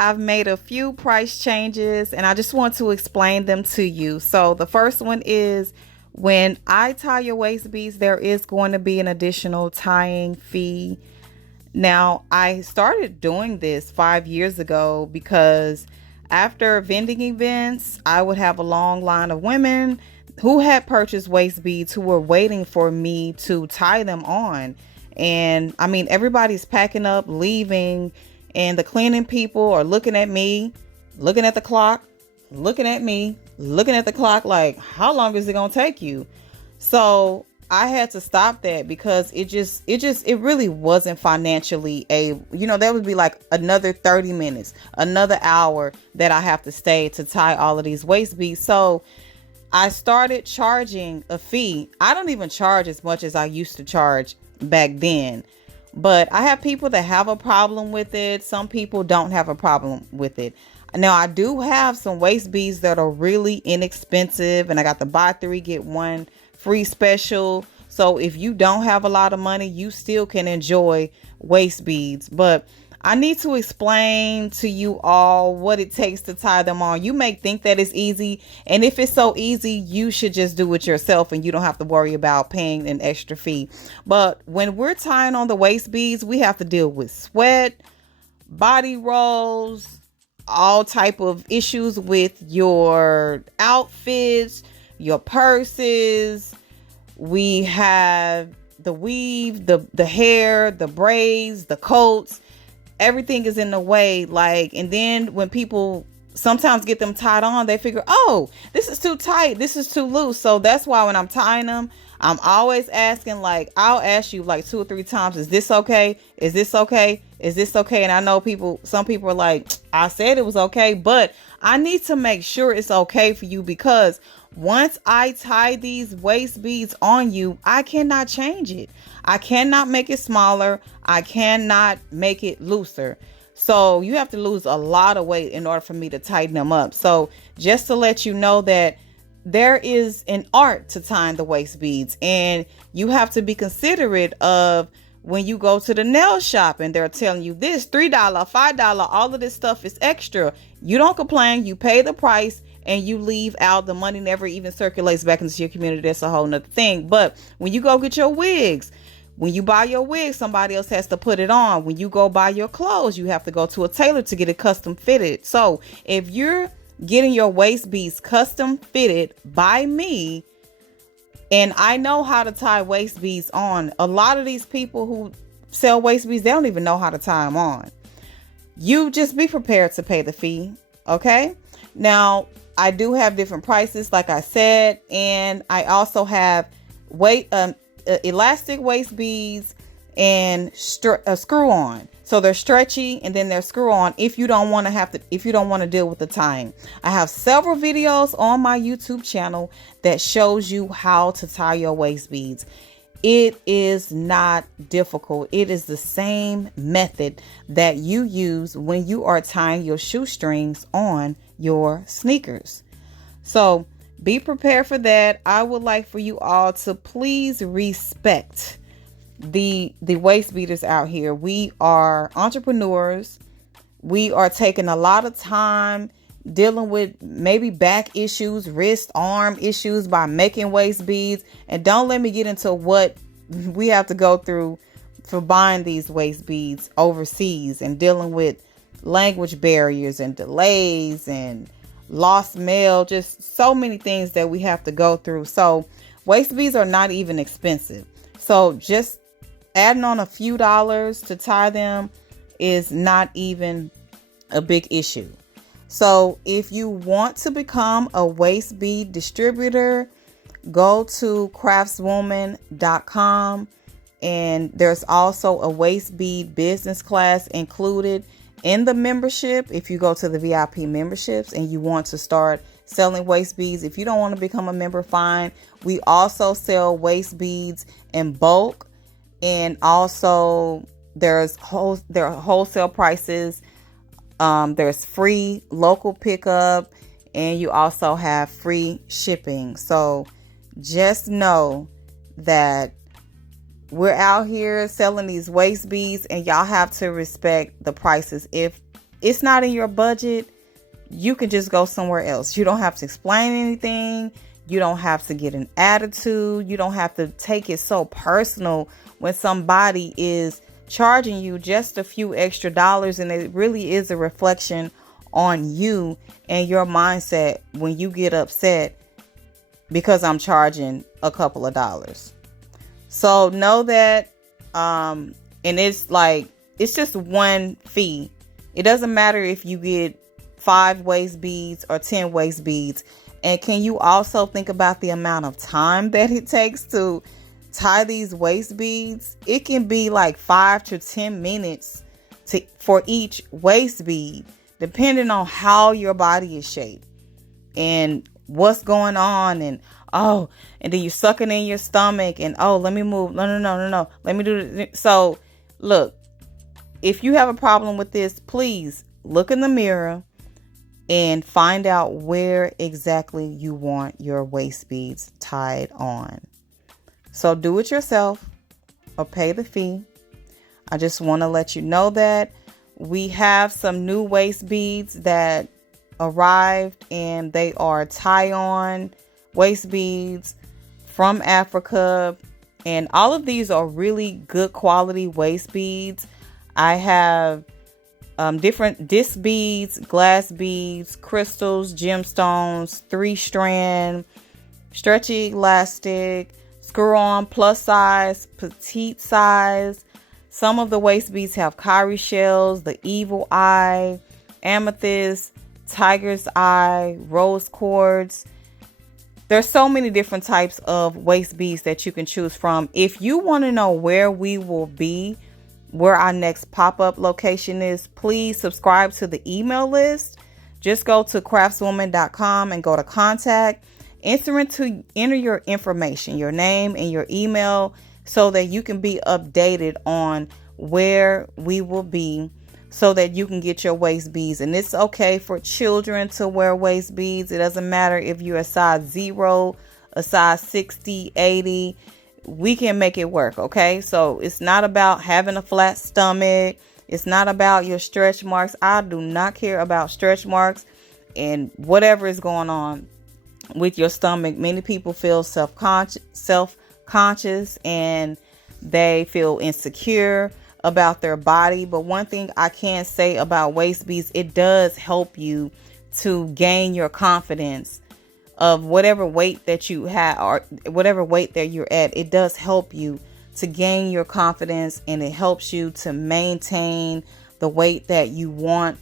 I've made a few price changes and I just want to explain them to you. So the first one is when I tie your waist beads, there is going to be an additional tying fee. Now, I started doing this 5 years ago because after vending events, I would have a long line of women who had purchased waist beads who were waiting for me to tie them on. And I mean, everybody's packing up, leaving, and the cleaning people are looking at me, looking at the clock, looking at me, looking at the clock like, how long is it going to take you? So I had to stop that because it really wasn't financially that would be like another 30 minutes, another hour that I have to stay to tie all of these waist beads. So I started charging a fee. I don't even charge as much as I used to charge back then, but I have people that have a problem with it. Some people don't have a problem with it. Now I do have some waist beads that are really inexpensive, and I got the buy three get one free special. So if you don't have a lot of money, you still can enjoy waist beads. But I need to explain to you all what it takes to tie them on. You may think that it's easy, and if it's so easy, you should just do it yourself and you don't have to worry about paying an extra fee. But when we're tying on the waist beads, we have to deal with sweat, body rolls, all type of issues with your outfits, your purses. We have the weave, the hair, the braids, the coats. Everything is in the way. And then when people sometimes get them tied on, they figure, oh, this is too tight, this is too loose. So that's why when I'm tying them, I'm always asking, I'll ask you 2 or 3 times, is this okay? Is this okay? Is this okay? And I know some people are like, I said it was okay, but I need to make sure it's okay for you, because once I tie these waist beads on you, I cannot change it. I cannot make it smaller. I cannot make it looser. So you have to lose a lot of weight in order for me to tighten them up. So just to let you know that there is an art to tying the waist beads, and you have to be considerate of when you go to the nail shop and they're telling you this $3, $5, all of this stuff is extra. You don't complain. You pay the price and you leave out. The money never even circulates back into your community. That's a whole nother thing. But when you go get your wigs, when you buy your wig, somebody else has to put it on. When you go buy your clothes, you have to go to a tailor to get it custom fitted. So if you're getting your waist beads custom fitted by me, and I know how to tie waist beads on, a lot of these people who sell waist beads, they don't even know how to tie them on. You just be prepared to pay the fee. Okay. Now, I do have different prices, like I said, and I also have elastic waist beads and screw on. So they're stretchy and then they're screw on if you don't want to deal with the tying. I have several videos on my YouTube channel that shows you how to tie your waist beads. It is not difficult. It is the same method that you use when you are tying your shoestrings on your sneakers. So be prepared for that. I would like for you all to please respect the waist beaters out here. We are entrepreneurs. We are taking a lot of time dealing with maybe back issues, wrist, arm issues by making waist beads. And don't let me get into what we have to go through for buying these waist beads overseas and dealing with language barriers and delays and lost mail, just so many things that we have to go through. So waist beads are not even expensive. So just adding on a few dollars to tie them is not even a big issue. So if you want to become a waist bead distributor, go to craftswoman.com, and there's also a waist bead business class included in the membership. If you go to the VIP memberships and you want to start selling waist beads, if you don't want to become a member, fine. We also sell waist beads in bulk, and also there are wholesale prices. There's free local pickup, and you also have free shipping. So just know that we're out here selling these waist beads, and y'all have to respect the prices. If it's not in your budget, you can just go somewhere else. You don't have to explain anything. You don't have to get an attitude. You don't have to take it so personal when somebody is charging you just a few extra dollars, and it really is a reflection on you and your mindset when you get upset because I'm charging a couple of dollars. So know that, and it's just one fee. It doesn't matter if you get 5 waist beads or 10 waist beads. And can you also think about the amount of time that it takes to tie these waist beads? It can be like 5 to 10 minutes for each waist bead, depending on how your body is shaped and what's going on. And and then you're sucking in your stomach and let me move. No. Let me do this. So look, if you have a problem with this, please look in the mirror and find out where exactly you want your waist beads tied on. So do it yourself or pay the fee. I just want to let you know that we have some new waist beads that arrived, and they are tie-on waist beads from Africa. And all of these are really good quality waist beads. I have different disc beads, glass beads, crystals, gemstones, 3-strand, stretchy elastic, screw on, plus size, petite size. Some of the waist beads have cowrie shells, the evil eye, amethyst, tiger's eye, rose quartz. There's so many different types of waist beads that you can choose from. If you want to know where we will be, where our next pop-up location is, please subscribe to the email list. Just go to craftswoman.com and go to contact. Enter your information, your name and your email, so that you can be updated on where we will be, so that you can get your waist beads. And it's okay for children to wear waist beads. It doesn't matter if you're a size 0, a size 60, 80. We can make it work, okay? So it's not about having a flat stomach. It's not about your stretch marks. I do not care about stretch marks and whatever is going on with your stomach. Many people feel self-conscious and they feel insecure about their body. But one thing I can say about waist beads, it does help you to gain your confidence of whatever weight that you have or whatever weight that you're at. It does help you to gain your confidence, and it helps you to maintain the weight that you want